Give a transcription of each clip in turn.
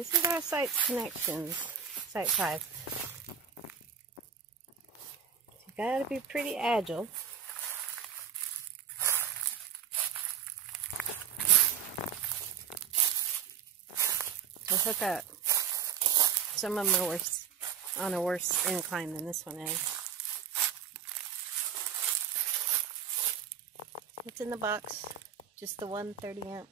This is our sights connections. Site 5. You gotta be pretty agile. To hook up. Some of them are worse, on a worse incline than this one is. What's in the box? Just the 130 amp.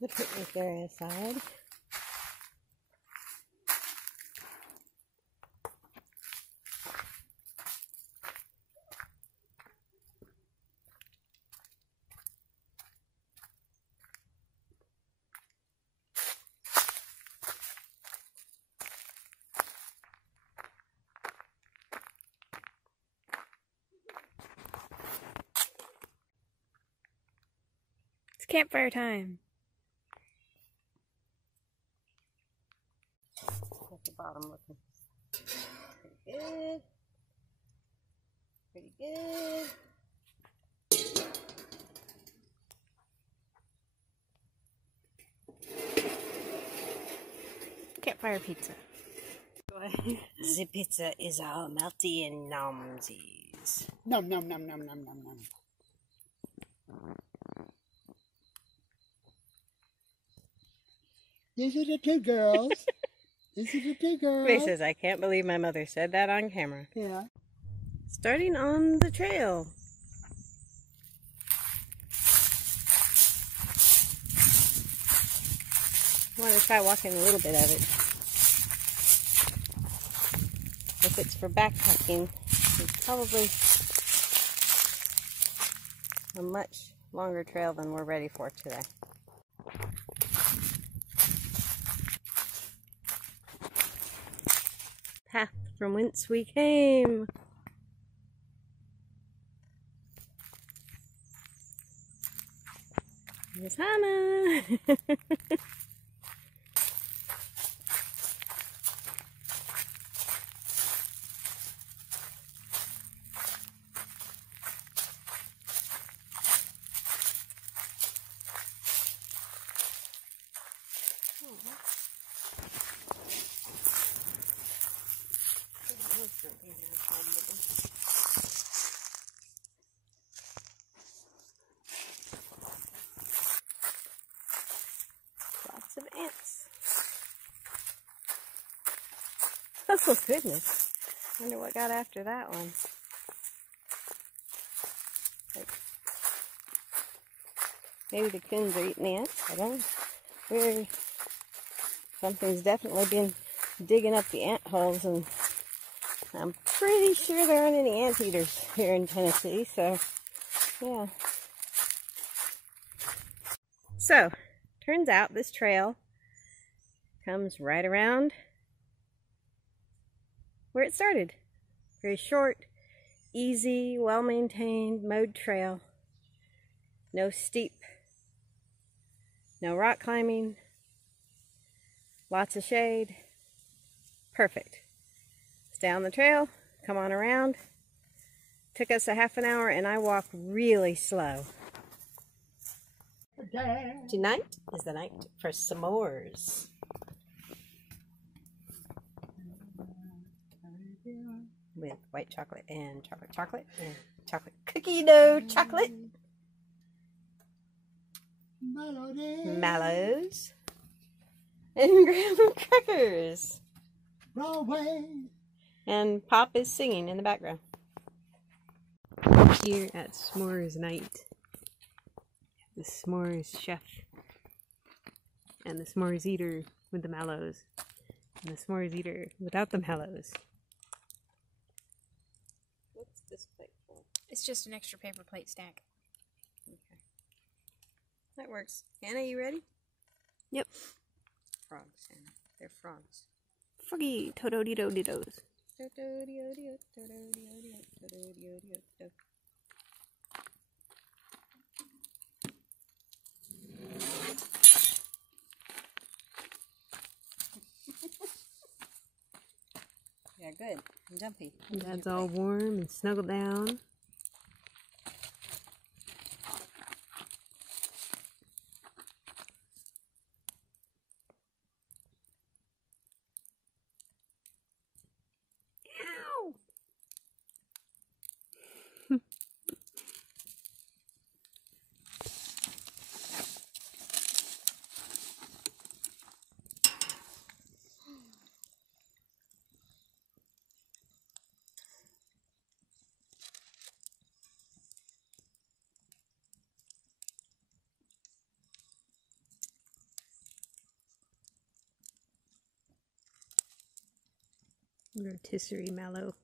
The picnic area aside. It's campfire time. At the bottom looking pretty good. Pretty good. Campfire pizza. The pizza is all melty and nomsies. Nom nom nom nom nom nom nom. These are the two girls. These are the two girls. Ray says, I can't believe my mother said that on camera. Yeah. Starting on the trail. I want to try walking a little bit of it. If it's for backpacking, it's probably a much longer trail than we're ready for today. Path from whence we came. Here's Hannah. Lots of ants. Oh goodness. Wonder what got after that one. Like, maybe the coons are eating the ants. I don't know. Something's definitely been digging up the ant holes, and I'm pretty sure there aren't any anteaters here in Tennessee, so yeah. So, turns out this trail comes right around where it started. Very short, easy, well-maintained, mowed trail. No steep, no rock climbing, lots of shade. Perfect. Stay on the trail, come on around. Took us a half an hour and I walk really slow. Tonight is the night for s'mores. With white chocolate and chocolate and chocolate cookie dough chocolate. Mallows. And graham crackers. Broadway. And Pop is singing in the background. Here at s'mores night. The s'mores chef. And the s'mores eater with the mallows. And the s'mores eater without the mallows. What's this plate for? It's just an extra paper plate stack. Okay. That works. Hannah, you ready? Yep. Frogs, Hannah. They're frogs. Froggy Toto-dito-ditos. Yeah, good. And jumpy. Dad's all warm and snuggled down. Ow! Rotisserie mallow.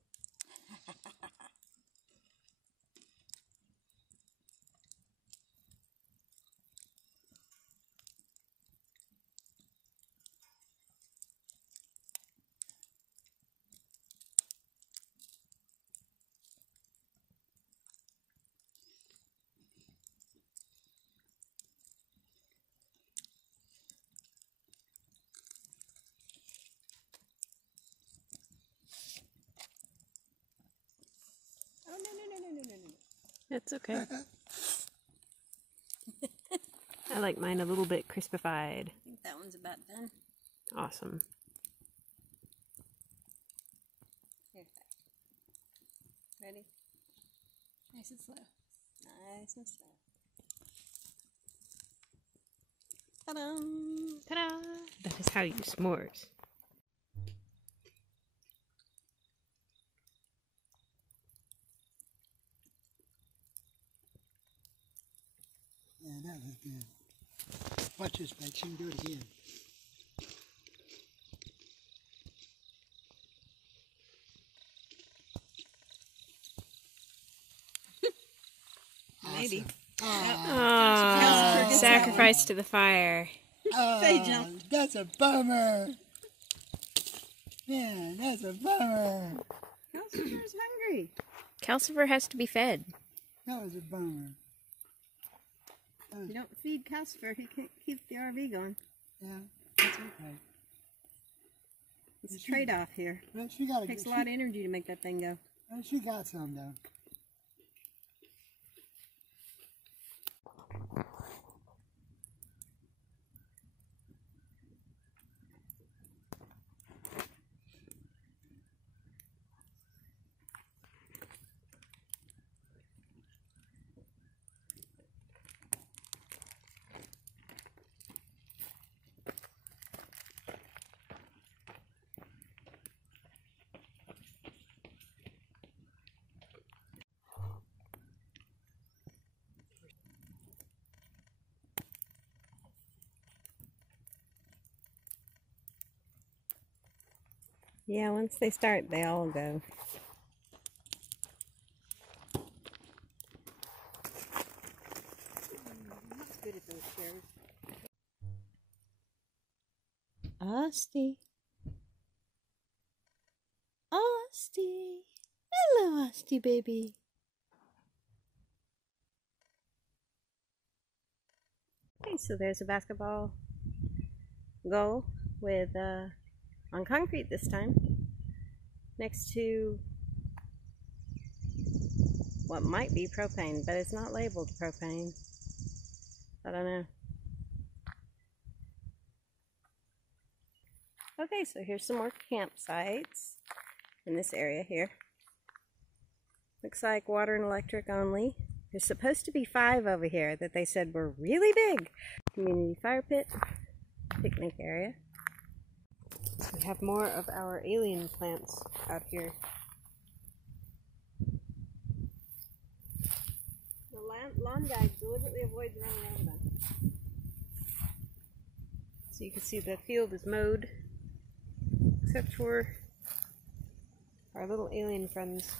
Oh, no. That's okay. I like mine a little bit crispified. I think that one's about done. Awesome. Here. Ready? Nice and slow. Nice and slow. Ta-da! Ta-da! That is how you s'mores. Yeah, that was good. Watch this, Blake. She can do it again. Maybe. Oh, sacrifice to the fire. Say jump. That's a bummer. Man, that's a bummer. Calcifer's hungry. Calcifer has to be fed. That was a bummer. You don't feed Calcifer, he can't keep the RV going. Yeah, that's okay. It's a trade-off here. Well, she got It takes a lot of energy to make that thing go. Well, she got some though. Yeah, once they start, they all go. That's good at those chairs. Asti. Asti. Hello, Asti baby. Okay, so there's a basketball goal with on concrete this time, next to what might be propane, but it's not labeled propane. I don't know. Okay, so here's some more campsites in this area here. Looks like water and electric only. There's supposed to be 5 over here that they said were really big. Community fire pit, picnic area. We have more of our alien plants out here. The lawn guy deliberately avoids running over them. So you can see the field is mowed, except for our little alien friends.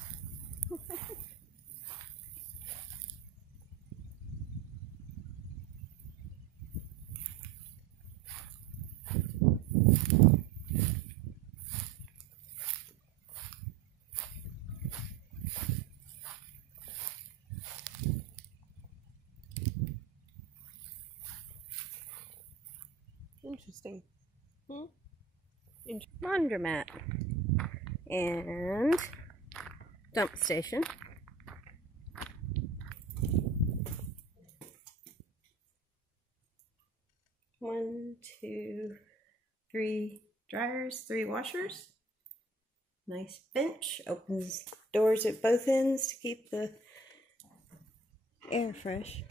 Interesting. Laundromat. And dump station. One, two, three dryers, 3 washers. Nice bench. Opens doors at both ends to keep the air fresh.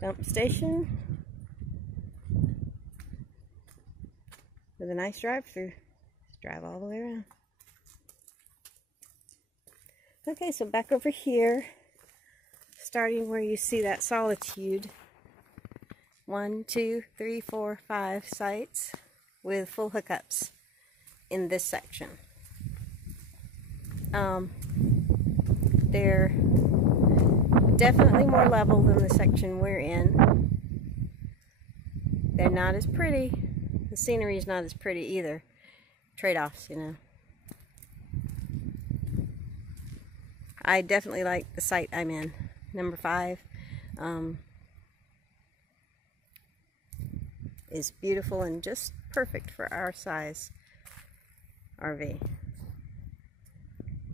Dump station with a nice drive-through. Drive all the way around. Okay, so back over here, starting where you see that solitude. 1, 2, 3, 4, 5 sites with full hookups in this section. They're definitely more level than the section we're in. They're not as pretty. The scenery is not as pretty either. Trade-offs, you know. I definitely like the site I'm in, number 5. Is beautiful and just perfect for our size RV.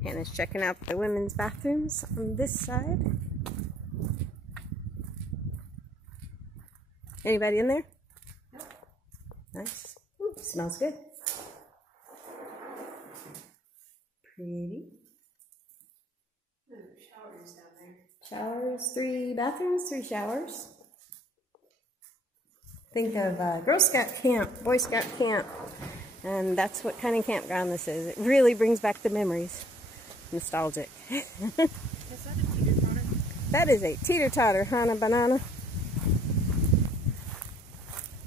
Hannah's checking out the women's bathrooms on this side. Anybody in there? No. Nice. Ooh, smells good. Pretty. Showers down there. Showers, 3 bathrooms, 3 showers. Think of Girl Scout camp, Boy Scout camp, and that's what kind of campground this is. It really brings back the memories. Nostalgic. Is that a teeter-totter? That is a teeter-totter, Hana Banana.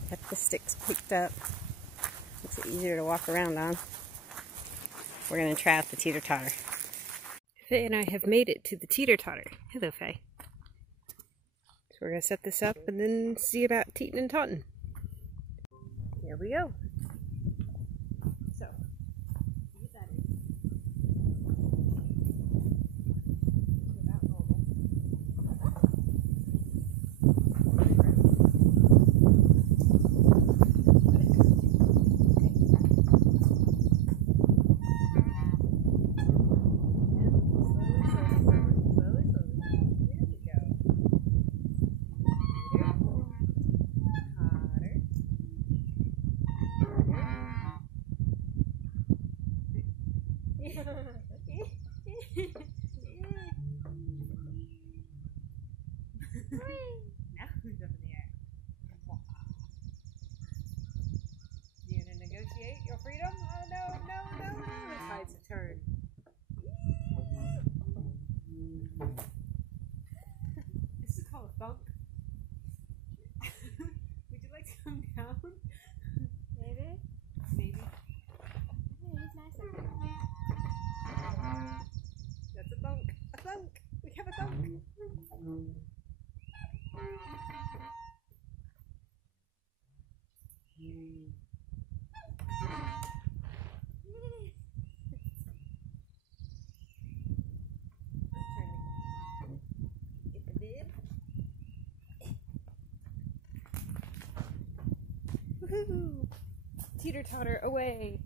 Got the sticks picked up. Makes it easier to walk around on. We're going to try out the teeter-totter. Faye and I have made it to the teeter-totter. Hello, Faye. So we're going to set this up and then see about teeting and totting. Here we go. So, see what that is. It's about normal. Now who's up in the air? You gonna negotiate your freedom? Oh no, no, no, no! The tides have turned. This is called a bunk. Would you like to come down? Maybe? Maybe. It's nice up here. That's a bunk. A bunk! We have a bunk! Get the bib. Woohoo! Teeter-totter away!